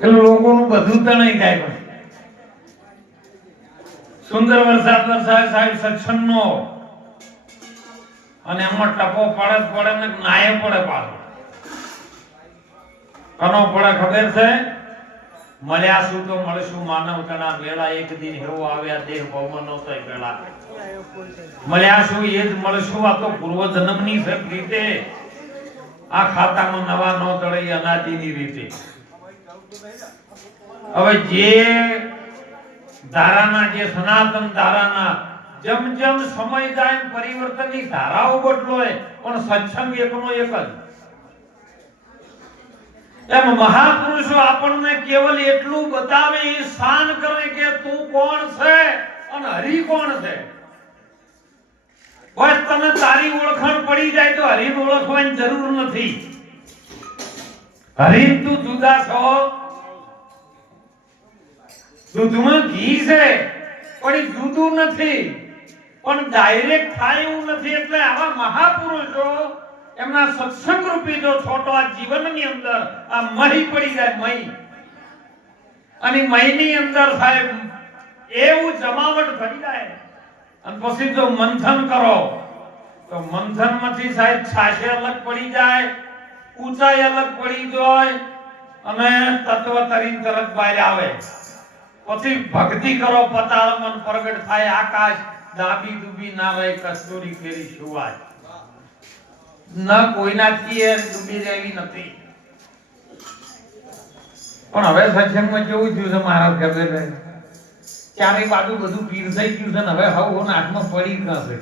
એટલે લોકોનું બધું તણાઈ જાય. સુંદર વરસાદ સાહેબ સત્સંગનો અને એમાં ટપો પડે ને નાય પડે પાછો. કનો પડે ખબર છે? મળ્યાશું તો મળશું માનવતાના વેળા, એક દિન એવો આવ્યા દેહ ભવનો તો પેલા મળ્યાશું એ જ મળશું. આ તો પૂર્વ જન્મની છે રીતે, આ ખાતામાં નવા નો તળે અનાદિની રીતે. હવે જે ધારાના, જે સનાતન ધારાના જેમ જેમ સમય જાય પરિવર્તનની ધારાઓ બદલોય, પણ સત્સંગ એકનો એક જ. એમ મહાપુરુષો આપણને કેવલ એટલું બતાવે, શાન કરે કે તું કોણ છે અને હરિ કોણ છે. બસ તને તારી ઓળખાણ પડી જાય તો હરિને ઓળખવાની જરૂર નથી. હરિ તું જુદા છો, દૂધમાં ઘી છે પણ એ જુદું નથી, પણ ડાયરેક્ટ થાય એવું નથી. એટલે આવા મહાપુરુષો એમના સત્સંગ રૂપી જો છોટો આ જીવનની અંદર આ મહી પડી જાય, મહી, અને મહીની અંદર સાહેબ એવું જમાવટ થઈ જાય. અને પછી જો મંથન કરો તો મંથનમાંથી સાહેબ છાશે અલગ પડી જાય, ઊંચાઈ અલગ પડી જાય, અને તત્વ તરીન તરત બહાર આવે. પછી ભક્તિ કરો, પતાળ મન પ્રગટ થાય આકાશ, દાબી દુબી ના રહે કસ્તુરી કેરી સુવાય. ન કોઈનાથી એ ડૂબી રહેવી નથી. પણ હવે સત્સંગમાં કેવું થયું છે મહારાજ ખબર છે? ચારે બાજુ બધું પીર થઈ ગયું છે ને હવે હવ હાથમાં પડી ગશે.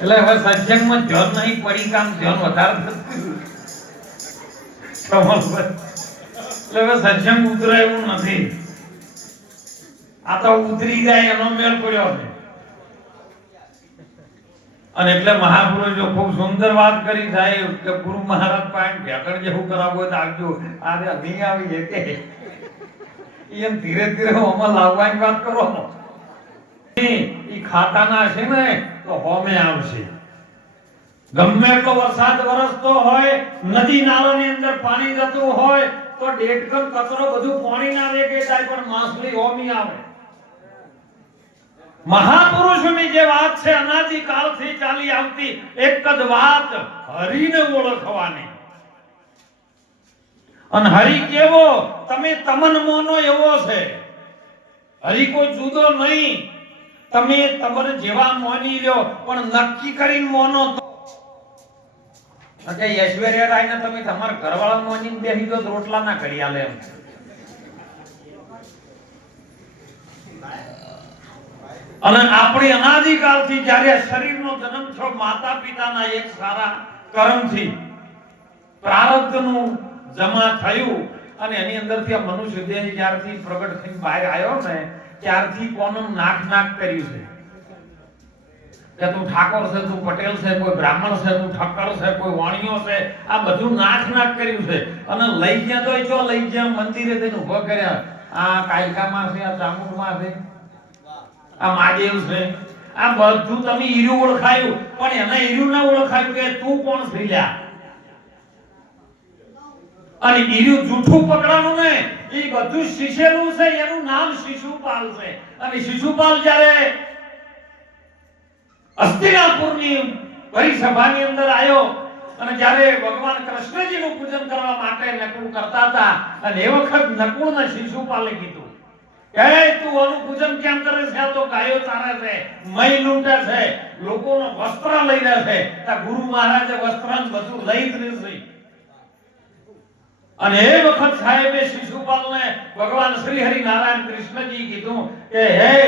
એટલે હવે સત્સંગમાં ધ્યાન નહીં, પડી કામ ધ્યાન વધારે થતું. એટલે હવે સત્સંગ ઉતરે એવું નથી. આ તો ઉતરી જાય એનો મેળ પડ્યો છે. અને એટલે મહાપુરુષો ખૂબ સુંદર વાત કરી સાહેબ કે ગુરુ મહારાજ પાસે ભેગણ જેવું કરાવવું હોય તો આવજો. આજે નહીં આવી કે એમ ધીરે ધીરે આમાં લાવવાની વાત કરો. એ ખાતાના છે ને તો હોમે આવશે. ગમે એટલો વરસાદ વરસતો હોય, નદી નાળાની અંદર પાણી જતું હોય તો ડેટકર કચરો બધું પાણી ના વેગે જાય, પણ માછલી હોમી આવે. મહાપુરુષોની જે વાત છે અનાદિ કાળથી ચાલી આવતી એક જ વાત, હરિને ઓળખવાની. અને હરિ કેવો? તમે તમન મોનો એવો છે. હરિ કોઈ જુદો નહીં. તમે તમારે જેવા મોની લ્યો, પણ નક્કી કરીને મોનો તો ઐશ્વર્ય રાયને તમે તમારા ઘરવાળા મોની બેસી દો રોટલા ના કરી આલે એમ. અને આપણી અનાદિકાળથી જ્યારે શરીરનો જન્મ થયો, માતા પિતાના એક સારા કર્મથી પ્રારબ્ધનું જમા થયું, અને એની અંદરથી આ મનુષ્ય દેહ જ્યારથી પ્રગટ થઈને બહાર આવ્યો ને ત્યારથી કોનું નાક કર્યું છે કે તું ઠાકોર છે, તું પટેલ છે, કોઈ બ્રાહ્મણ છે, તું ઠક્કર છે, કોઈ વાણિયો છે. આ બધું નાક કર્યું છે. અને લઈ ગયા તો જો લઈ ગયા મંદિરે થઈને ઉભો કર્યા. આ કાયકામાં છે, આ ચામુંડમાં છે, આ મહાદેવ છે. આ બધું તમે હીરું ઓળખાયું, પણ એને હીરું ના ઓળખાયું કે તું કોણ થઈ લ્યા. અને હીરું જૂઠું પકડાનું ને એ બધું શીશેલું છે, એનું નામ શિશુપાલ છે. અને શિશુપાલ જ્યારે હસ્તિનાપુરની પરિસભાની અંદર આવ્યો અને જ્યારે ભગવાન કૃષ્ણજીનું પૂજન કરવા માટે નકુળ કરતા હતા, અને એ વખત નકુળને શિશુપાલે કીધું કે તું આનું પૂજન કેમ કરે છે? આ તો ગાયો ચારે છે, મય લૂંટે છે, લોકોનો વસ્ત્ર લઈ રહે છે. આ ગુરુ મહારાજે વસ્ત્ર બધું લઈ જ નથી. અને એ વખત સાહેબે શિશુપાલને ભગવાન શ્રી હરિ નારાયણ કૃષ્ણજી કીધું કે હે,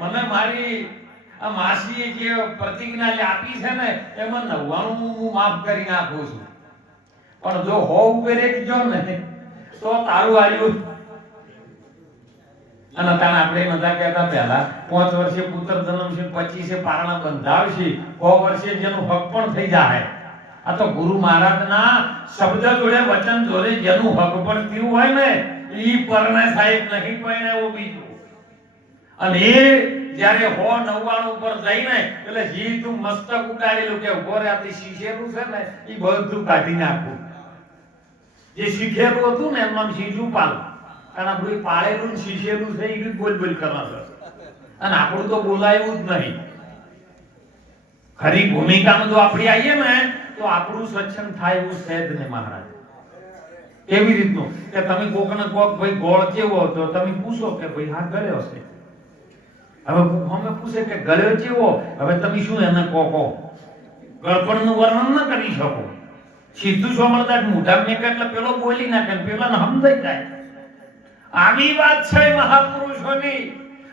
મને મારી આ માસીએ જે પ્રતિજ્ઞા આપી છે ને એમાં 99 હું માફ કરી નાખું છું, પણ જો 100 ઉપર એક જો ને તો તારું આવ્યું. અને તાણ આપણે નતા કહેતા પહેલા 5 વર્ષે પુત્ર જન્મશે, 25 પારણા બંધાવશે, 100 વર્ષે જેનું હક પણ થઈ જાય. આ તો ગુરુ મહારાજના શબ્દ જોડે વચન જોડે જેનું હક પણ થયું હોય ને ઈ પરણે સાહેબ નહીં પરણેવો બીજું. અને એ જ્યારે 199 ઉપર જઈને એટલે જી તું મસ્તક ઉડાડેલું કે ઉભો રાતી શીશેલું છે ને ઈ બધું કાઢી નાખું. જે શીખેલું હતું ને એમનું નામ શીજુપાલ, અને આપણું પાળેલું ને શીખેલું છે એ બોલ બોલ કરવા છે, અને આપણું તો બોલાયું જ નહીં. ખરી ભૂમિકામાં જો આપણે આવીએ ને તો આપણું સત્સંગ થાય એવું સહેજ ને મહારાજ. કેવી રીતનું કે તમે કોકને કોક ભાઈ ગોળ કેવો તો તમે પૂછો કે ભાઈ હા ગળ્યો છે. હવે અમે પૂછે કે ગળ્યો કેવો, હવે તમે શું એને કહો, ગળપણનું વર્ણન ન કરી શકો. સીધું સોમળદાસ મોઢા મેં એટલે પેલો બોલી નાખે, પેલાને સમજાઈ જાય. આવી વાત છે મહાપુરુષોની.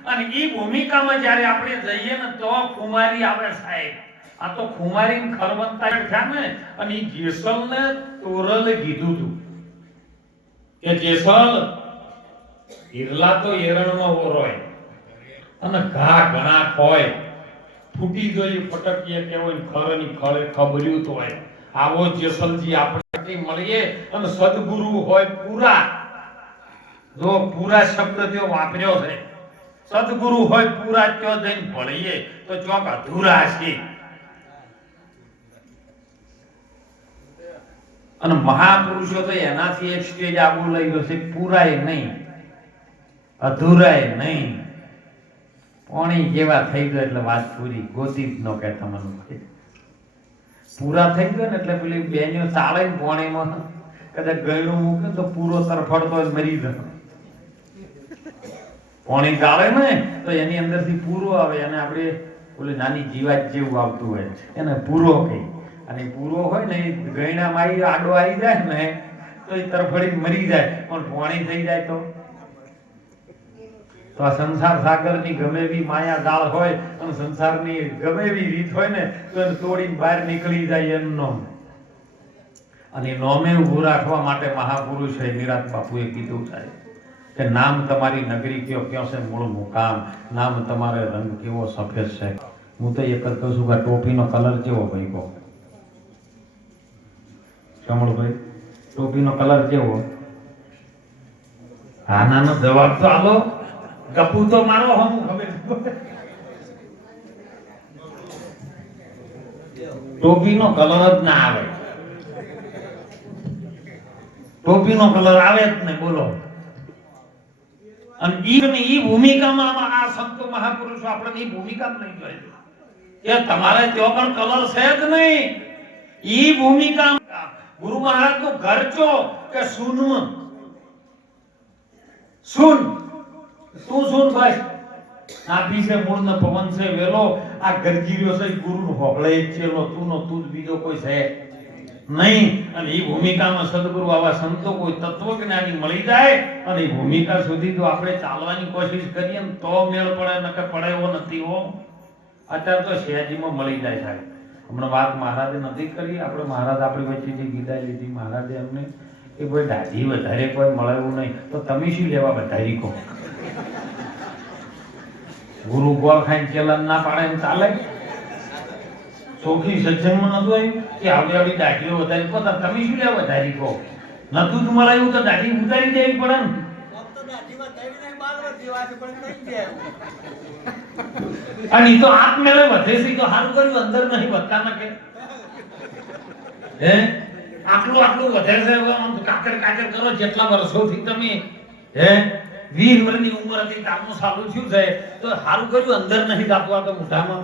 અને એ ભૂમિકામાં જ્યારે આપણે જઈએ ને તો કુમારી આવે સાહેબ. આ તો કુમારી ખરવંતા થયા ને, અને એ જેસલને તોરલે કીધું હતું કે જેસલ હિરલા તો એરણમાં ઓરોય અને ઘા ઘણા ખોય, ફૂટી ગઈ ફટકીએ કેવો ખરની ખળે ખબર્યું તો હોય. આવો જેસલજી આપણે મળીએ અને સદગુરુ હોય પૂરા, જો પૂરા શબ્દ તેઓ વાપર્યો છે, સદગુરુ હોય પૂરા ત્યો જઈને ભળીએ તો ચોક અધૂરા છે. અને મહાપુરુષો તો એનાથી એક સ્ટેજ આગળ લઈ ગયો છે, પૂરાય નહીં અધૂરાય નહીં, પાણી જેવા થઈ ગયો એટલે વાત પૂરી, ગોતી જ ન કે તમને પૂરા થઈ ગયો ને એટલે પેલી બેનીઓ ચાલે ને પાણીમાં કદાચ ગળું મૂકે તો પૂરો તરફડતો મરી જાય. પાણી ગાળે ને તો એની અંદરથી પૂરો આવે, અને આપણે ઓલી નાની જીવાત જેવું આવતું હોય એને પૂરો કહી. અને પૂરો હોય ને એ ગયણામાં આવી આડો આવી જાય ને તો એ તરફડી મરી જાય, પણ પાણી થઈ જાય તો આ સંસાર સાગરની ગમે એવી માયા જાળ હોય અને સંસારની ગમે એવી રીત હોય ને તો એને તોડીને બહાર નીકળી જાય એમનો. અને નોમે ઊભું રાખવા માટે મહાપુરુષે નિરાત બાપુએ કીધું છે કે નામ તમારી નગરી કયો ક્યાં છે મૂળ મુકામ, નામ તમારે રંગ કેવો સફેદ છે. હું તો એક જ કહું છું કે ટોપીનો કલર કેવો ભાઈ કહો કમળભાઈ, ટોપીનો કલર કેવો? હા ના નો જવાબ તો આલો, ગપુ તો મારો હમ ખબર. ટોપીનો કલર જ ના આવે, ટોપીનો કલર આવે જ ને બોલો. અને ઈ ભૂમિકામાં આ સંતો મહાપુરુષો આપણે ઈ ભૂમિકામાં લઈ જાય કે તમારે ત્યાં પણ કલર છે જ નહીં. ઈ ભૂમિકા ગુરુ મહારાજ નું ઘર ચો કે સુનમાં સુન તું સુન ભાઈ નાભી છે મૂળ ને પવન છે વેલો, આ ગરજીર્યો છે ગુરુ નો હોગળે જ છેલો, તું નો તું બીજો કોઈ છે નહીં. અને એ ભૂમિકામાં સદગુરુ આવા સંતો કોઈ તત્વજ્ઞાની મળી જાય અને એ ભૂમિકા સુધી જો આપણે ચાલવાની કોશિશ કરીએ ને તો મેળ પડે, ન કે પડે એવો નથી હો. અત્યારે તો શહેજીમાં મળી જાય સાહેબ. હમણાં વાત મહારાજે નથી કરી, આપણે મહારાજ આપણી વચ્ચેથી વિદાય લીધી, મહારાજે અમને કે કોઈ દાઢી વધારે કોઈ મળે એવું નહીં, તો તમે શું લેવા વધારી કહો? ગુરુ ગોળ ખાઈને ચેલન ના પાડે એમ ચાલે? ચોખી સત્સંગમાં નતું આવ્યું કે આવડી આવડી દાઢીઓ વધારી કહો, તમે શું લેવા વધારી કહો? નતું જ મળાયું તો દાઢી ઉતારી દેવી પડે ને. અને ઈ તો આપમેળે વધે છે, તો સારું કર્યું અંદર નહીં વધતા ના કે હે આટલું વધે છે. કાકર કાકર કરો જેટલા વર્ષોથી તમે હે 20 વર્ષની ઉંમર હતી કામનું ચાલુ થયું છે તો સારું કર્યું અંદર નહીં જાતું આ તો મોઢામાં.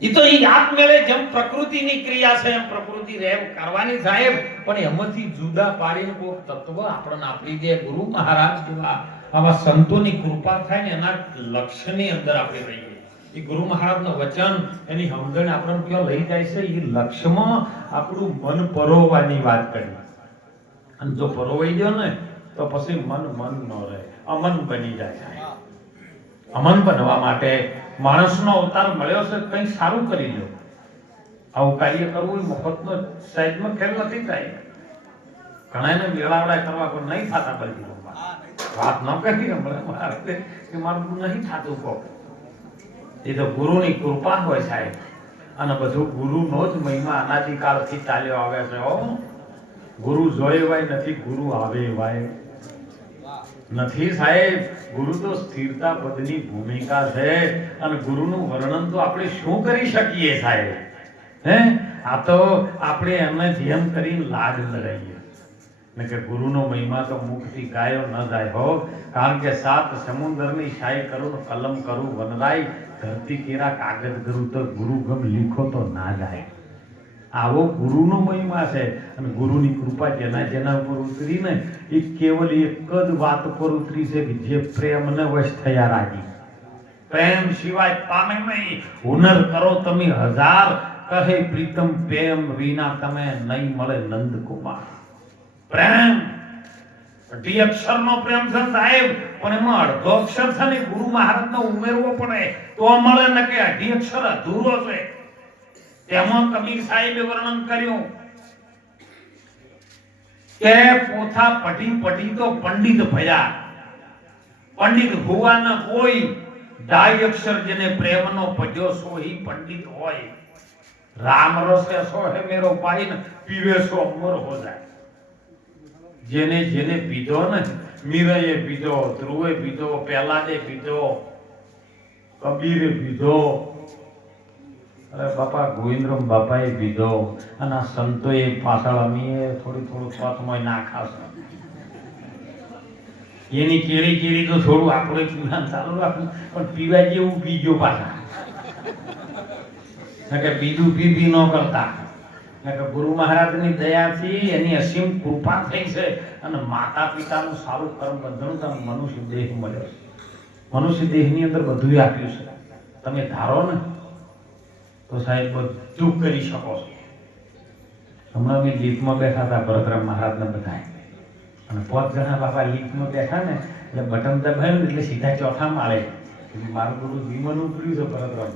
ઈ તો ઈ આપમેળે જેમ પ્રકૃતિની ક્રિયા છે એમ પ્રકૃતિ રેવ કરવાની સાહેબ, પણ એમાંથી જુદા પાડીને કોઈ તત્વ આપણને આપી દે. ગુરુ મહારાજ જેવા આવા સંતોની કૃપા થાય ને એના લક્ષ્યની અંદર આપણે રહીએ. એ ગુરુ મહારાજનું વચન એની સમજણ આપણને ક્યાં લઈ જાય છે, એ લક્ષ્યમાં આપણું મન પરોવવાની વાત કરી. અને જો પરોવાઈ ગયો ને તો પછી મન ન રહે, અમન બની જાય. અમન બનવા માટે માણસનો અવતાર મળ્યો છે, કંઈક સારું કરી લો. આવું કાર્ય કરવું એ મફતનો સાઈડમાં ખેલ નથી થાય. ઘણાને મેળાવડા કરવા પણ નહીં થતા બધી વાત ન કરી હમણાં કે મારું નહીં થતું કહો. એ તો ગુરુની કૃપા હોય સાહેબ, અને બધું ગુરુનો જ મહિમા અનાદિકાળથી ચાલ્યો આવે છે. ગુરુ જોયે વાય નથી, ગુરુ આવે વાય નથી સાહેબ. ગુરુ તો સ્થિરતા પદની ભૂમિકા છે, અને ગુરુનું વર્ણન તો આપણે શું કરી શકીએ સાહેબ? હે આ તો આપણે એમને જેમ કરીને લાડ લડાઈએ ને કે ગુરુનો મહિમા તો મુખથી ગાયો ન જાય હો, કારણ કે 7 સમુદ્રની શાહી કરું કલમ કરું વનરાય, ધરતી કેરા કાગળ કરું તો ગુરુ ગમ લીખો તો ના જાય. આવો ગુરુનો મહિમા છે. અને ગુરુની કૃપા જેના જેના ઉપર ઉતરી ને એ કેવલ એક જ વાત પર ઉતરી છે કે જે પ્રેમને વશ થયા રાજી. પ્રેમ સિવાય પામે નહીં. હુનર કરો તમે 1000, કહે પ્રીતમ પ્રેમ વિના તમે નહીં મળે નંદકુમાર. પ્રેમ અઢી અક્ષરનો પ્રેમ છે સાહેબ, પણ એમાં અડધો અક્ષર છે ને ગુરુ મહારાજનો ઉમેરવો પડે તો મળે ને કે અઢી અક્ષર અધૂરો છે. તેમાં કબીર સાહેબે વર્ણન કર્યું કે પોથા પઢી પઢી તો પંડિત ભયા, પંડિત હોવાના કોઈ ઢાઈ અક્ષર જેને પ્રેમનો પજ્યો સો ही पंडित હોય. राम रसे सो है मेरो पाई न पीवे सो अमर हो जाए. જેને જેને પીધો ને, મીરાએ પીધો, ધ્રુવે પીધો, પહેલાદે પીધો, કબીરે પીધો, અરે બાપા ગોવિંદરામ બાપાએ પીધો, અને આ સંતોએ પાછળ અમીએ થોડું સ્વાથમાં નાખાશે. એની કેળી કેળી તો થોડું આપણે પીવાનું ચાલુ રાખવું, પણ પીવા જેવું પીજો પાછા કે બીજું પી ન કરતા. કે ગુરુ મહારાજની દયાથી એની અસીમ કૃપા થઈ છે અને માતા પિતાનું સારું કર્મ બંધનું તમને મનુષ્ય દેહ મળ્યો છે. મનુષ્ય દેહની અંદર બધું આપ્યું છે. તમે ધારો ને તો સાહેબ બધું કરી શકો છો. હમણાં અમે લીફમાં બેઠા હતા ભરતરામ મહારાજને બધા, અને 5 જણા બાપા લીફમાં બેઠા ને એટલે બટન દબાવ્યું એટલે સીધા ચોથા માળે. મારું બધું વિમાન ઉતર્યું છે ભરતરામ.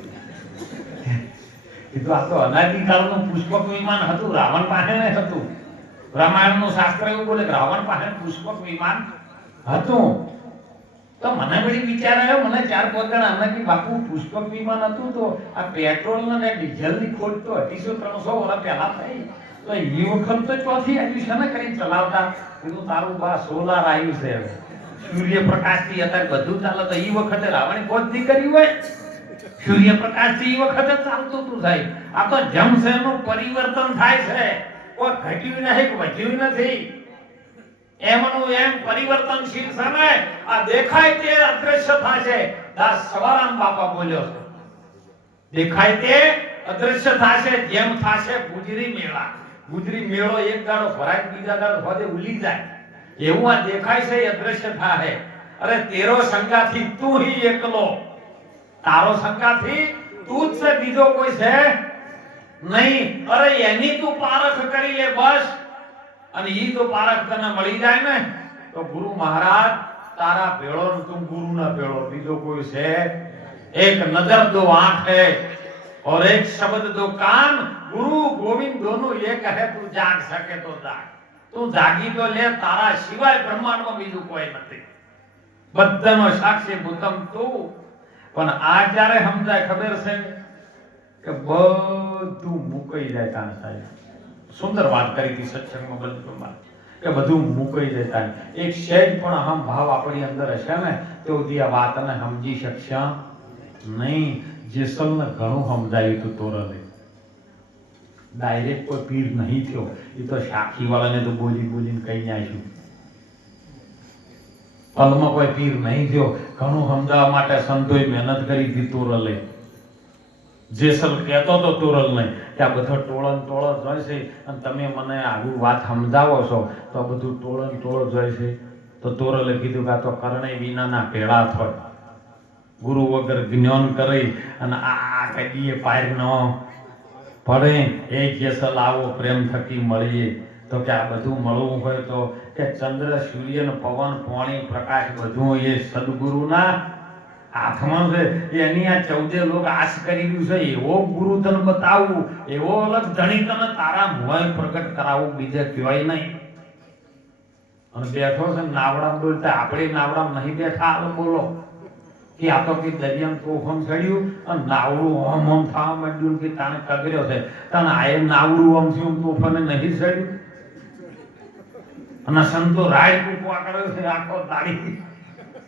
તો આ તો અનાદિકાળનું પુષ્પક વિમાન હતું, રાવણ પાસે હતું. રામાયણનું શાસ્ત્ર એવું બોલે કે રાવણ પાસે પુષ્પક વિમાન હતું. તો મને બધી વિચાર આવ્યો, મને 4-5 જણા અમને કે બાપુ પુષ્પક વિમાન હતું તો આ પેટ્રોલ ને ડીઝલની ખોટ તો 250-300 વર્ષ પહેલા થઈ, તો એ વખત તો ચોથી આવ્યું છે ને કરીને ચલાવતા. કીધું તારું બા સોલાર આવ્યું છે, સૂર્યપ્રકાશથી અત્યારે બધું ચાલે. તો એ વખતે રાવણે ખોજ થી કરી હોય, સૂર્યપ્રકાશથી એ વખતે ચાલતું હતું સાહેબ. આ તો જમશેનું પરિવર્તન થાય છે, કોઈ ઘટ્યું નહીં વધ્યું નથી. એમનું એમ પરિવર્તનશીલ છે ને. આ દેખાય તે અદ્રશ્ય થશે. દાસ સવારામ બાપા બોલ્યો છે, દેખાય તે અદ્રશ્ય થશે જેમ થશે ગુજરી મેળા. ગુજરી મેળો એક દાડો ભરાય, બીજા દાડો હોદે ઉલી જાય, એવું આ દેખાય છે એ અદ્રશ્ય થાહે. અરે તેરો સંગાથી તું ही એકલો, તારો સંગાથી તું જ છે, બીજો કોઈ છે નહીં. અરે એની તું પારખ કરી લે બસ, અને ઈ તો પારખ તને મળી જાય ને તો ગુરુ મહારાજ તારા ભેળો ને તું ગુરુ ના ભેળો, બીજો કોઈ છે. એક નજર દો આંખ है और एक शब्द दो कान, गुरु गोविंद दोनों एक है. તું જાગ શકે તો જાગ, તું જાગી તો લે. તારા સિવાય બ્રહ્માંડમાં બીજું કોઈ નથી, બધાનો સાક્ષી ભૂતમ તું. પણ આ જ્યારે સમજાય ખબર છે કે બધું મુકાઈ જાય તાન સાહેબ. સુંદર વાત કરી હતી સત્સંગમાં બલમાં કે બધું મુકાઈ જાય તાન. એક સહેજ પણ અહમ ભાવ આપણી અંદર હશે ને તો આ વાતને સમજી શકશે નહીં. જેસલને ઘણું સમજાયું હતું તોરલે, ડાયરેક્ટ કોઈ પીર નહીં થયો. એ તો સાખી વાળાને તો બોલીને કહી આવીશું. પલમાં કોઈ પીર નહીં થયો. ઘણું સમજાવવા માટે સંતોએ મહેનત કરી હતી તોરલે. જેસલ કહેતો તો તોરલને કે આ બધો ટોળન ટોળો જોઈ છે અને તમે મને આવી વાત સમજાવો છો તો આ બધું ટોળન ટોળો જોઈ છે. તો તોરલે કીધું કે આ તો કરણે વિનાના ભેળા થાય, ગુરુ વગર જ્ઞાન કરી અને આ કદીએ પાર ન પડે. એ જેસલ આવો પ્રેમ થકી મળીએ. તો કે આ બધું મળવું હોય તો કે ચંદ્ર સૂર્ય ને પવન પાણી પ્રકાશ બધું એ સદગુરુના હાથમાં છે. એની આ 14 લોક આશ કરી રહ્યું છે. એવો ગુરુ તને બતાવું, એવો અલગ ધણી તને તારા મોય પ્રગટ કરાવું, બીજે કહેવાય નહીં. અને બેઠો છે નાવડામાં બોલતા, આપણે નાવડામાં નહીં બેઠા. હાલ બોલો કે આ તો કે દરિયામાં તોફાન ચડ્યું અને નાવડું ઓમ થવા માંડ્યું કે તાણે કગર્યો છે. તાણે આ નાવડું ઓમ થયું, તોફાને નહીં ચડ્યું. અને સંતો રાય કૂકવા કરે છે આખો દાડી.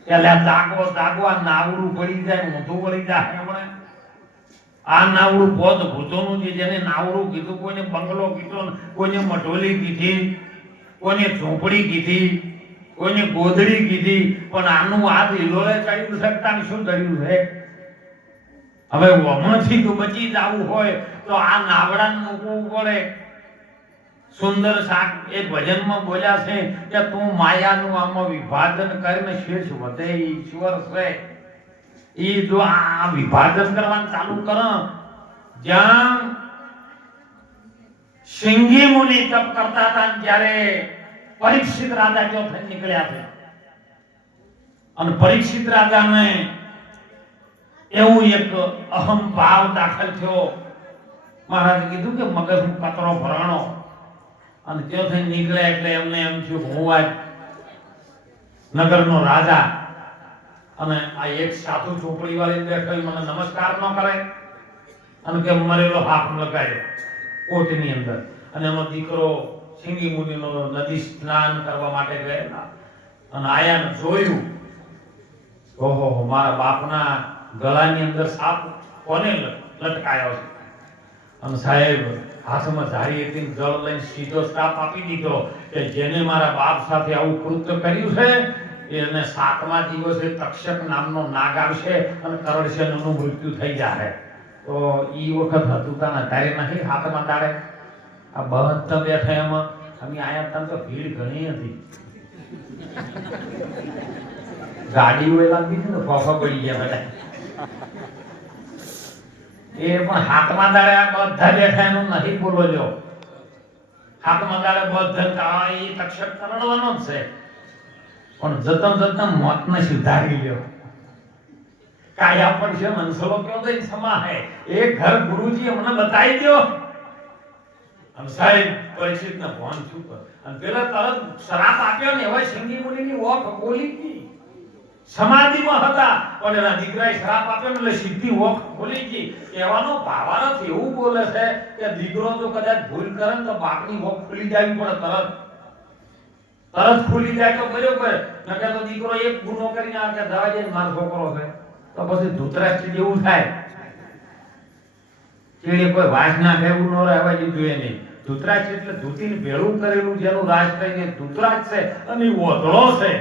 એટલે જાગો જાગો, આ નાવડું પડી જાય, મોઢું પડી જાય. એમણે આ નાવડું પોત ભૂતોનું છે, જેને નાવડું કીધું, કોઈને બંગલો કીધો, કોઈને મઢોલી કીધી, કોઈને ઝૂંપડી કીધી, કોઈને ગોદડી કીધી, પણ આનું આ લીલોએ ચડ્યું શકતા શું ચડ્યું છે? હવે વમણથી તો બચી જવું હોય તો આ નાવડાને મૂકવું પડે. સુંદર શાક એ ભજનમાં બોલ્યા છે કે તું માયાનું આમાં વિભાજન કરીને શેષ વધે ઈશ્વર છે. એ જો આ વિભાજન કરવાનું ચાલુ કર, જ્યાં સિંગી મુનિ તપ કરતા હતા ત્યારે પરીક્ષિત રાજા જો થઈ નીકળ્યા છે, અને પરીક્ષિત રાજાને એવું એક અહમ ભાવ દાખલ થયો. મહારાજે કીધું કે મગજ કતરો ભરાણો, અને ત્યાંથી નીકળ્યા એટલે એમને એમ થયું હું આજ નગરનો રાજા, અને આ એક સાધુ ચોપડી વાળી બેઠો મને નમસ્કાર ન કરે, અને કે મરેલો હાથ લગાડ્યો કોટની અંદર, અને એનો દીકરો સિંગી મુનિનો નદી સ્નાન કરવા માટે ગયેલા, અને આયાને જોયું, ઓહો મારા બાપના ગળાની અંદર સાપ કોને લટકાયો છે? અને સાહેબ હાથમાં ઝારી હતી, જળ લઈને સીધો શ્રાપ આપી દીધો કે જેને મારા બાપ સાથે આવું કૃત્ય કર્યું છે એને 7મા દિવસે તક્ષક નામનો નાગ આવશે અને કરડશે અને એનું મૃત્યુ થઈ જાય. તો ઈ વખત હતું તાના તારે નથી 7મા દાડે આ બધા બેઠા એમાં અમે આયા તા તો ભીડ ઘણી હતી, ગાડીઓ લાગી છે ને ફોફા પડી ગયા બધા. એ પણ 7મા દાડે આ બધા બેઠા એનું નથી બોલો જો. 7મા દાડે બધા એ તક્ષક કરડવાનો જ છે, પણ જતા જતા મોતને સુધારી લ્યો. કાયા પર છે મનસલો કયો તો સમા હે એ ઘર ગુરુજી અમને બતાવી દો. અને સાહેબ પરીક્ષિતને ફોન શું કર, અને પેલા તરત શ્રાપ આપ્યો ને હવે સિંગી મુનિની ઓખ ખોલી ગઈ. સમાધિમાં હતા પણ એના દીકરાએ શ્રાપ આપ્યો એટલે સીધી ઓખ ખોલી ગઈ. કહેવાનો ભાવાર્થ એવું બોલે છે કે દીકરો તો કદાચ ભૂલ કરે ને તો બાપની ઓખ ખુલી જાય પણ તરત ખુલી જાય તો બરોબર, નકર તો દીકરો એક ગુનો કરીને આ કે દવા જઈને મારો છોકરો છે તો પછી ધૂતરાષ્ટ્ર જેવું થાય. ચીડે કોઈ વાસ ના ફેરવું ન રહેવા દીધું એ નહીં. ધૂતરાષ્ટ્ર એટલે ધૂતીને ભેળું કરેલું જેનું રાષ્ટ્ર એ ધૂતરાષ્ટ્ર છે, અને ઓધળો છે.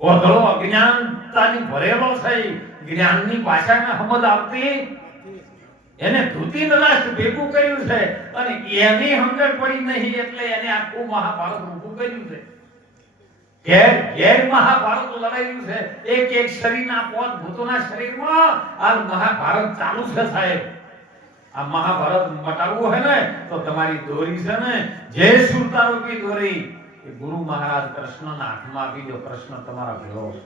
ઓધળો અજ્ઞાનતાની ભરેલો છે, જ્ઞાનની ભાષાને સમજ આવતી એને ધૂતીન રાષ્ટ્ર ભેગું કર્યું છે, અને એની સમજણ પડી નહીં એટલે એને આખું મહાભારત ઊભું કર્યું છે. ઘેર મહાભારત લડાયું છે. એક શરીરના 5 ભૂતોના શરીરમાં આ મહાભારત ચાલુ છે સાહેબ. આ મહાભારત મટાવવું હોય ને તો તમારી દોરી છે ને જે સુરતારૂપી દોરી એ ગુરુ મહારાજ કૃષ્ણના હાથમાં આપી દો. કૃષ્ણ તમારા ભેળો છે,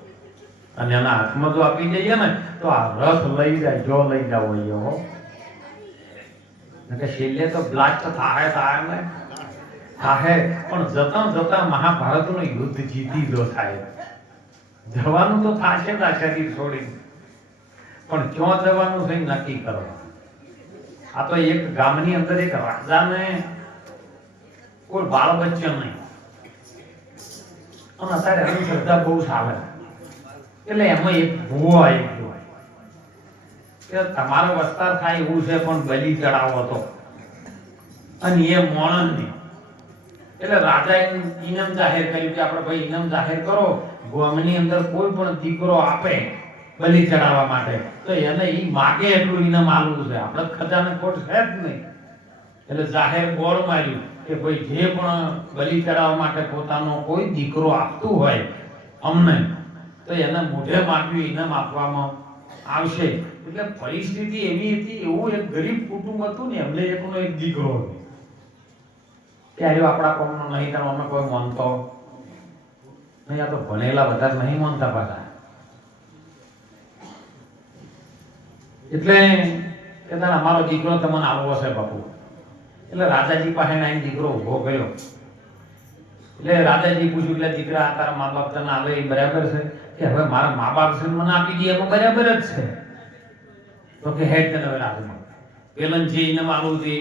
અને એના હાથમાં જો આપી દઈએ ને તો આ રથ લઈ જાય, જો લઈ જાવ હો કે છેલ્લે તો બ્લાસ્ટ થાય ને થાય, પણ જતા જતા મહાભારતનું યુદ્ધ જીતી દો સાહેબ. જવાનું તો થાશે જ આ શરીર છોડીને, પણ ક્યાં જવાનું છે નક્કી કરો. આ તો એક ગામની અંદર એક રાજાને કોઈ બાળ બચ્ચો નહીં, અને અત્યારે અંધશ્રદ્ધા બહુ ચાલે એટલે એમાં એક ભૂવો આવી ગયો કે તમારો વસ્તાર થાય એવું છે પણ બલિ ચડાવો તો, અને એ મોણસ નહીં. એટલે રાજાએ ઇનામ જાહેર કર્યું કે આપણે ભાઈ ઇનામ જાહેર કરો, ગામની અંદર કોઈ પણ દીકરો આપે બલિ ચડાવવા માટે તો એને ઈ માગે એટલું ઇનામ આલવું છે. આપણે ખજાને ખોટ છે જ નહીં. એટલે જાહેર બોર્ડ માર્યું કે ભાઈ જે પણ બલિ ચડાવવા માટે પોતાનો કોઈ દીકરો આપતું હોય અમને તો એને મોઢે માગ્યું ઇનામ આપવામાં આવશે. એટલે પરિસ્થિતિ એવી હતી, એવું એક ગરીબ કુટુંબ હતું ને એમને એકનો એક દીકરો હતો. ત્યારે આપણા કોમનો નહીં તો અમે કોઈ માનતો નહીં, આ તો ભણેલા બધા નહીં માનતા પાછા. એટલે કહેતા અમારો દીકરો તમને આવવો છે બાપુ. એટલે રાજાજી પાસે આવીને દીકરો ઉભો ગયો. એટલે રાજાજી પૂછ્યું એટલે દીકરા આ તારા મા બાપ તને આવે એ બરાબર છે? કે હવે મારા મા બાપ છે મને આપી દે એમાં બરાબર જ છે. તો કે હેડ તને હવે રાજમાં પેલન જે એને માલું તે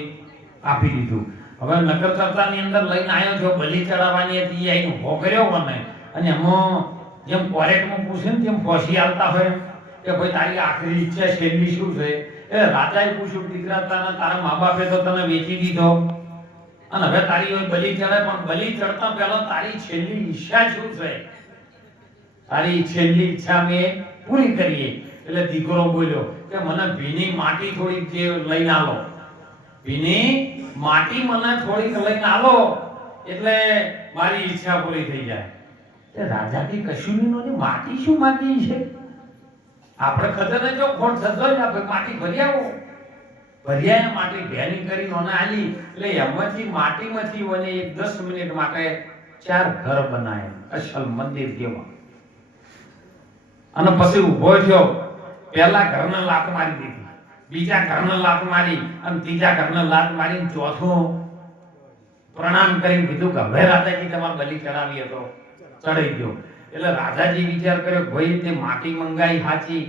આપી દીધું. હવે નગર ચર્ચાની અંદર લઈને આવ્યો છો બલિ ચડાવવાની હતી, આઈને ઉભો કર્યો મને, અને એમાં જેમ કોરેટમાં પૂછે ને તેમ ફોસી આવતા હોય કે ભાઈ તારી આખરી ઈચ્છા છેલ્લી શું છે? એ રાજાએ પૂછ્યું, દીકરા તારા મા બાપે તો તને વેચી દીધો અને હવે તારી હોય બલી ચડે, પણ બલી ચડતા પહેલા તારી છેલ્લી ઈચ્છા શું છે? તારી છેલ્લી ઈચ્છા મેં પૂરી કરીએ. એટલે દીકરો બોલ્યો કે મને ભીની માટી થોડીક લઈને આલો, ભીની માટી મને થોડીક લઈને આલો એટલે મારી ઈચ્છા પૂરી થઈ જાય. એ રાજા કી કશું નહીં, માટી શું માંગી છે? આપણે ખતર જો ખોટ થતો ને આપણે માટી ભરી આવો, ભર્યા માટી ભેની કરી નોને આલી. એટલે એમાંથી માટીમાંથી વને 10 મિનિટ માટે 4 ઘર બનાય, અસલ મંદિર જેવા. અને પછી ઊભો થયો, પહેલા ઘરને લાત મારી દીધી, બીજા ઘરને લાત મારી અને ત્રીજા ઘરને લાત મારી, ચોથું પ્રણામ કરીને કીધું કે હવે રાજાજી તમારે બલી ચડાવી હતો, ચડાઈ ગયો. એટલે રાજાજી વિચાર કર્યો, ભાઈ તે માટી મંગાઈ સાચી,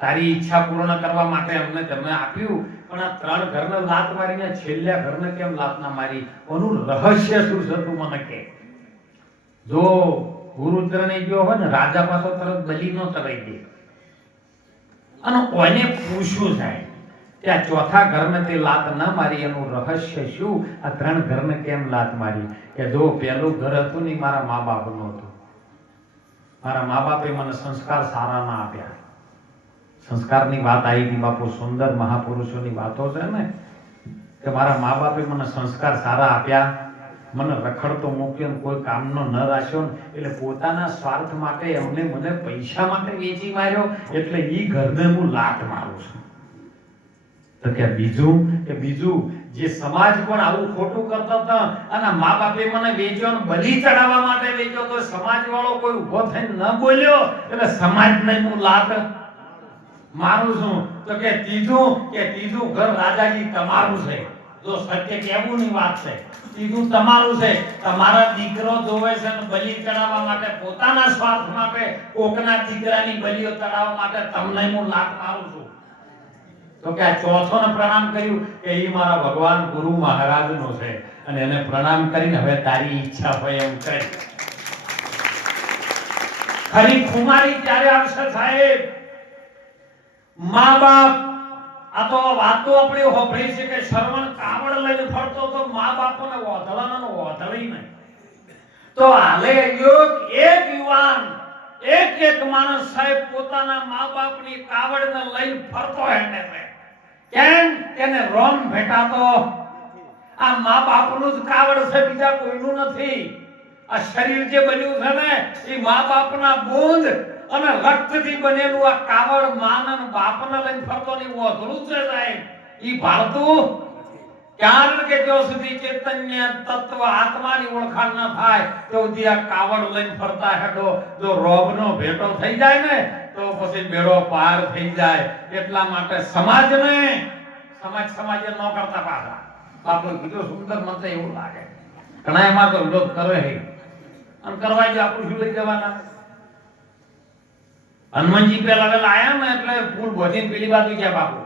તારી ઈચ્છા પૂર્ણ કરવા માટે અમને તમે આપ્યું, પણ આ 3 ઘરને લાત મારીને છેલ્લા ઘરને કેમ લાત ના મારી? ઓનું રહસ્ય શું છે તું મને કે. જો ગુરુદ્રને ગયો હોય ને રાજા પાછો તરત બલી નો ચડાઈ દે. અને કોને પૂછ્યું સાહેબ ત્યાં ચોથા ઘરને તે લાત ના મારી, એનું રહસ્ય શું? આ 3 ઘરને કેમ લાત મારી? કે જો પેલું ઘર હતું ને મારા મા બાપનું હતું, મારા મા બાપે મને સંસ્કાર સારા ના આપ્યા. સંસ્કારની વાત આવી હતી બાપુ, સુંદર મહાપુરુષોની વાતો છે ને, કે મારા મા બાપે મને સંસ્કાર સારા આપ્યા, મને રખડતો મૂક્યો, કોઈ કામનો ન રાખ્યો, એટલે પોતાના સ્વાર્થ માટે એમને મને પૈસા માટે વેચી માર્યો, એટલે ઈ ઘરને હું લાત મારું છું. તો કે બીજું જે સમાજ પણ આવું ખોટું કરતો હતો અને મા બાપે મને વેચ્યો ને બલી ચડાવવા માટે વેચ્યો, તો સમાજ વાળો કોઈ ઉભો થઈને ન બોલ્યો એટલે સમાજને હું લાત મારું છું. તો કે ત્રીજું ઘર રાજાજી તમારું છે. જો સત્ય કેવું ની વાત છે, ત્રીજું તમારું છે. તમારા દીકરો જોવે છે ને બલી ચડાવવા માટે, પોતાના સ્વાર્થ માટે કોકના દીકરાની બલીઓ ચડાવવા માટે તમને હું લાત મારું છું. તો કે આ ચોથો ને પ્રણામ કર્યું કે ઈ મારા ભગવાન ગુરુ મહારાજનો છે, અને એને પ્રણામ કરીને હવે તારી ઈચ્છા હોય એમ કરી. ખરી ખુમારી ક્યારે આવશે સાહેબ? મા બાપ, આ તો વાતો આપણે હોભળી છે કે શ્રવણ કાવડ લઈને ફરતો તો મા બાપોને ઓધળાનો ઓધળી નહીં. તો હાલે એક યુવાન એક માણસ સાહેબ પોતાના મા બાપની કાવડને લઈને ફરતો એને કેમ? તેને રોમ ભેટાતો. આ મા બાપનું જ કાવડ છે, બીજા કોઈનું નથી. આ શરીર જે બન્યું છે ને એ મા બાપના બૂંદ અને રક્તથી બનેલું આ કાવડ માન અને બાપને લઈને ફરતો ની ઓધળું છે સાહેબ. ઈ ભાળતું કારણ કે જો સુધી ચૈતન્ય તત્વ આત્માની ઓળખાણ ન થાય તો સુધી આ કાવડ લઈને ફરતા હેડો. જો રોગનો ભેટો થઈ જાય ને તો પછી બેડો પાર થઈ જાય. એટલા માટે સમાજે ન કરતા પાછા. બાપુ કીધું સુંદર, મને એવું લાગે ઘણા એમાં તો વિરોધ કરે છે, અને કરવા જ આપણું શું લઈ જવાના? હનુમાનજી પેલા આયા ને એટલે ફૂલ ભજીને પેલી બાજુ ગયા બાપુ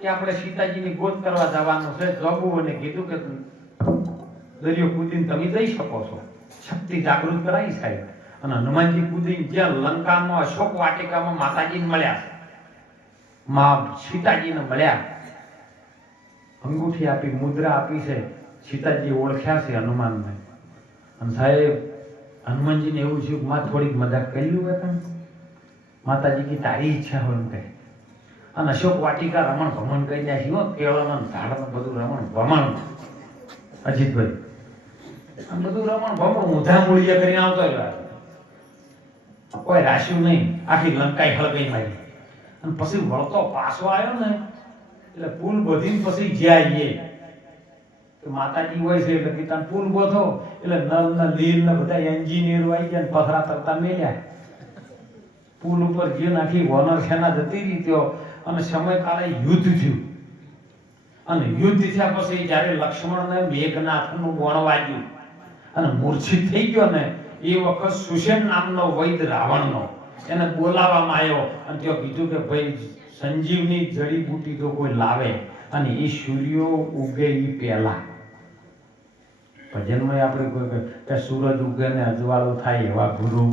કે આપણે સીતાજીની ગોદ કરવા જવાનું છે. જોગુઓને કીધું કે દરિયો કૂદીને તમે જઈ શકો છો, શક્તિ જાગૃત કરાવી સાહેબ. અને હનુમાનજી કૂદીને જ્યાં લંકામાં અશોક વાટિકામાં માતાજીને મળ્યા, માં સીતાજીને મળ્યા, અંગૂઠી આપી, મુદ્રા આપી છે. સીતાજી ઓળખ્યા છે હનુમાનને. અને સાહેબ હનુમાનજીને એવું થયું કે માં થોડીક મજાક કરી લ્યું હતા. માતાજી કી તારી ઈચ્છા હોય એમ કહે. અને અશોક વાટિકા રમણ ભમણ કરી જાય છે, કેળાના ઝાડનું બધું રમણ ભમણ. અજીતભાઈ આ બધું રમણ ભમણ ઊંધા મૂળિયા કરીને આવતો રહ્યો, કોઈ રાશ્યું નહીં, આખી લંકાઈ હળગાઈ મારી. અને પછી વળતો પાછો આવ્યો ને એટલે પુલ બધીને પછી જ્યાં માતાજી હોય છે એટલે પિતા પુલ બોધો એટલે નલ ને લીલ ને બધા એન્જિનિયરો આવી ગયા, પથરા તરતા મેલ્યા. પુલ ઉપર જે નાખી વોનર સેના જતી રહી ત્યો, અને સમયકાળે યુદ્ધ થયું. અને યુદ્ધ થયા પછી જ્યારે લક્ષ્મણને મેઘનાથનું વણ વાગ્યું અને મૂર્છિત થઈ ગયો ને એ વખત સુષેણ નામનો વૈદ રાવણનો એને બોલાવવામાં આવ્યો અને ત્યાં કીધું કે ભાઈ સંજીવની જડીબુટી તો કોઈ લાવે અને એ સૂર્યો ઉગે એ પહેલા. ભજનમાં આપણે કોઈ કે સૂરજ ઉગે ને અજવાળું થાય એવા ગુરુ.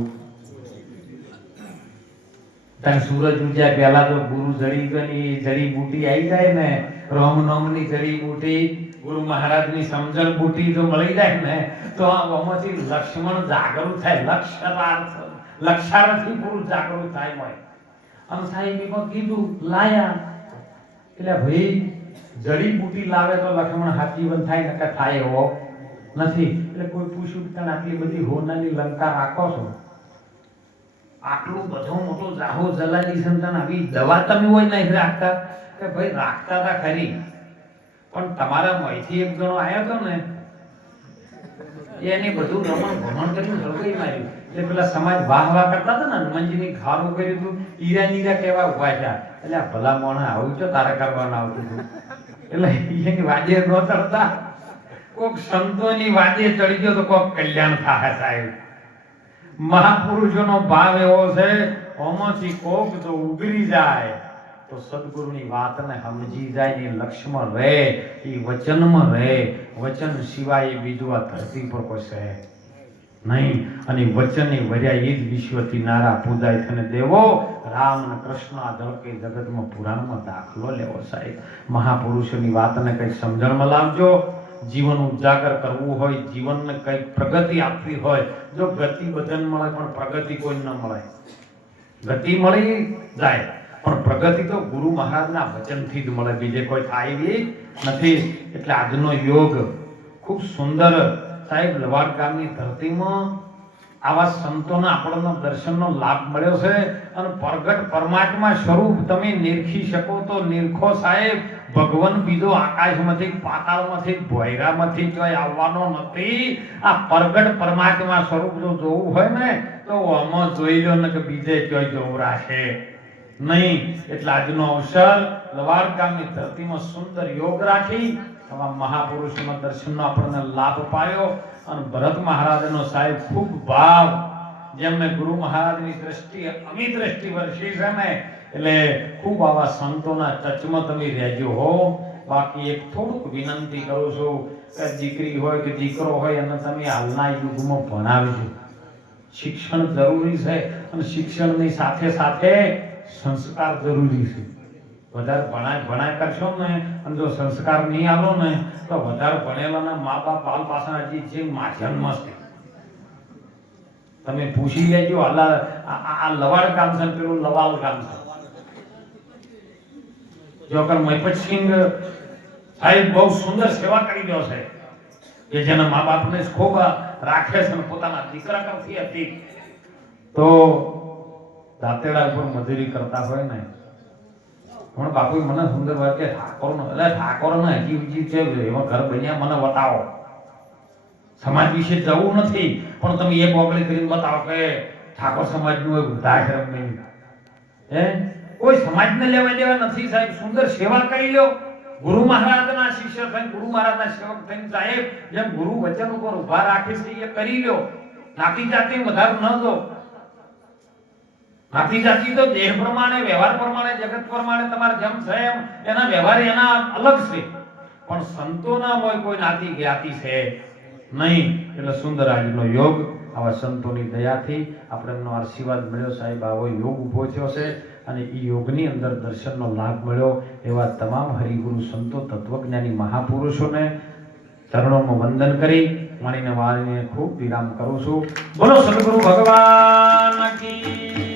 ત્યાં સૂરજ ઉગ્યા પહેલા તો ગુરુ જડીબુટી આવી જાય ને, રામનામની જડીબુટી, ગુરુ મહારાજની સમજણ બુટી જો મળી જાય ને તો આમાંથી લક્ષ્મણ જાગૃત થાય, લક્ષાર્થી પુરુષ જાગૃત થાય હોય. આમ સાહેબ કીધું લાયા એટલે ભાઈ જડીબુટી લાવે તો લક્ષ્મણ હાથીવન થાય ને થાય એવો નથી. એટલે કોઈ પૂછ્યું કે આટલી બધી હોનાની લંકા રાખો છો, આટલું બધો મોટો જાહો જલાલી સંતાન આવી દવા તમે હોય નહીં રાખતા? કે ભાઈ રાખતા હતા ખરી, પણ તમારા મોયથી એક જણો આવ્યો હતો ને એને બધું રમણ ભમણ કર્યું, સળગાઈ માર્યું. એટલે પેલા સમાજ વાહ વાહ કરતા હતા ને, હનુમાનજીની ઘારું કર્યું હતું, ઈરા નીરા કેવા ઉભા થયા. એટલે આ ભલા મોણા આવું છો તારા કરવાનું આવતું હતું. એટલે એની વાજે ન ચડતા, કોક સંતોની વાજે ચડી ગયો તો કોક કલ્યાણ થાય સાહેબ. મહાપુરુષોનો ભાવ એવો છે, ઓમાંથી કોક જો ઉગરી જાય તો સદગુરુની વાતને સમજી જાય ને લક્ષ્મણ રહે, એ વચનમાં રહે. વચન સિવાય બીજું આ ધરતી પર કોઈ છે નહીં. અને વચનની વર્યા એ જ વિશ્વથી નારા પૂજાય થને દેવો. રામ અને કૃષ્ણ આ જળકે જગતમાં પુરાણમાં દાખલો લેવો સાહેબ. મહાપુરુષોની વાતને કંઈક સમજણમાં લાવજો. જીવન ઉજાગર કરવું હોય, જીવનને કંઈક પ્રગતિ આપવી હોય, જો ગતિ બધાને મળે પણ પ્રગતિ કોઈ ન મળે. ગતિ મળી જાય પણ પ્રગતિ તો ગુરુ મહારાજના વચનથી જ મળે, બીજે કોઈ થાય એવી નથી. એટલે આજનો યોગ ખૂબ સુંદર સાહેબ. લવાડ ગામની ધરતીમાં આવા સંતોના આપણને દર્શનનો લાભ મળ્યો છે. અને પ્રગટ પરમાત્મા સ્વરૂપ તમે નિરખી શકો તો નિરખો સાહેબ. ભગવાન બીજો આકાશમાંથી, પાતાળમાંથી, ભોયરામાંથી જોઈ આવવાનો નથી. આ પ્રગટ પરમાત્મા સ્વરૂપ જો જોવું હોય ને તો આમાં જોઈ લો ને કે બીજે ક્યાંય જોવું રાખે નહીં. એટલે આજનો અવસર લવાડ ગામની ધરતીમાં સુંદર યોગ રાખી આવા મહાપુરુષોના દર્શનનો આપણને લાભ પાયો. અને ભરત મહારાજનો સાહેબ ખૂબ ભાવ, જેમને ગુરુ મહારાજની દ્રષ્ટિ અમી દ્રષ્ટિ વર્ષી છે ને, એટલે ખૂબ આવા સંતોના ટચમાં તમે રહેજો હો. બાકી એક થોડુંક વિનંતી કરું છું કે દીકરી હોય કે દીકરો હોય અને તમે હાલના યુગમાં ભણાવજો. શિક્ષણ જરૂરી છે અને શિક્ષણની સાથે સાથે સંસ્કાર જરૂરી છે. વધારે ભણાય કરશો ને અને જો સંસ્કાર નહીં આલો ને તો વધારે ભણેલાના મા બાપ બાલ પાછળ હજી જે માધ્યમમાં છે. તમે પૂછી લેજો, આ લવાડ ગામ છે, પેલું લવાલ ગામ છે. જોકર મહિપતસિંહ સાહેબ બહુ સુંદર સેવા કરી રહ્યો છે, કે જેના મા બાપને ખૂબ રાખે છે, પોતાના દીકરા કરતી હતી તો દાંતેડા ઉપર મજૂરી કરતા હોય ને. પણ બાપુ મને સુંદર વાત કે ઠાકોરને હજી બીજી છે એમાં ઘર બન્યા, મને બતાવો. સમાજ વિશે જવું નથી પણ તમે એક ઓગળી કરીને બતાવો કે ઠાકોર સમાજનું એક વૃદ્ધાશ્રમ નહીં. કોઈ સમાજને લેવા દેવા નથી સાહેબ. સુંદર સેવા કરી લો. ગુરુ મહારાજના શિષ્ય થઈને, ગુરુ મહારાજના સેવક થઈને સાહેબ જેમ ગુરુ વચન ઉપર ઉભા રાખે છે એ કરી લો. નાતી જાતિ વધારે ન દો. નાતી જાતિ તો દેહ પ્રમાણે, વ્યવહાર પ્રમાણે, જગત પ્રમાણે તમારે જેમ છે એમ એના વ્યવહાર એના અલગ છે, પણ સંતોના કોઈ નાતી જ્ઞાતિ છે નહીં. એટલે સુંદર આજનો યોગ આવા સંતોની દયાથી આપણે એમનો આશીર્વાદ મળ્યો સાહેબ. આવો યોગ ઉભો થયો છે અને એ યોગની અંદર દર્શનનો લાભ મળ્યો. એવા તમામ હરિગુરુ સંતો, તત્વજ્ઞાની મહાપુરુષોને ચરણોમાં વંદન કરી વાણીને ખૂબ વિરામ કરું છું. બોલો સદગુરુ ભગવાન કી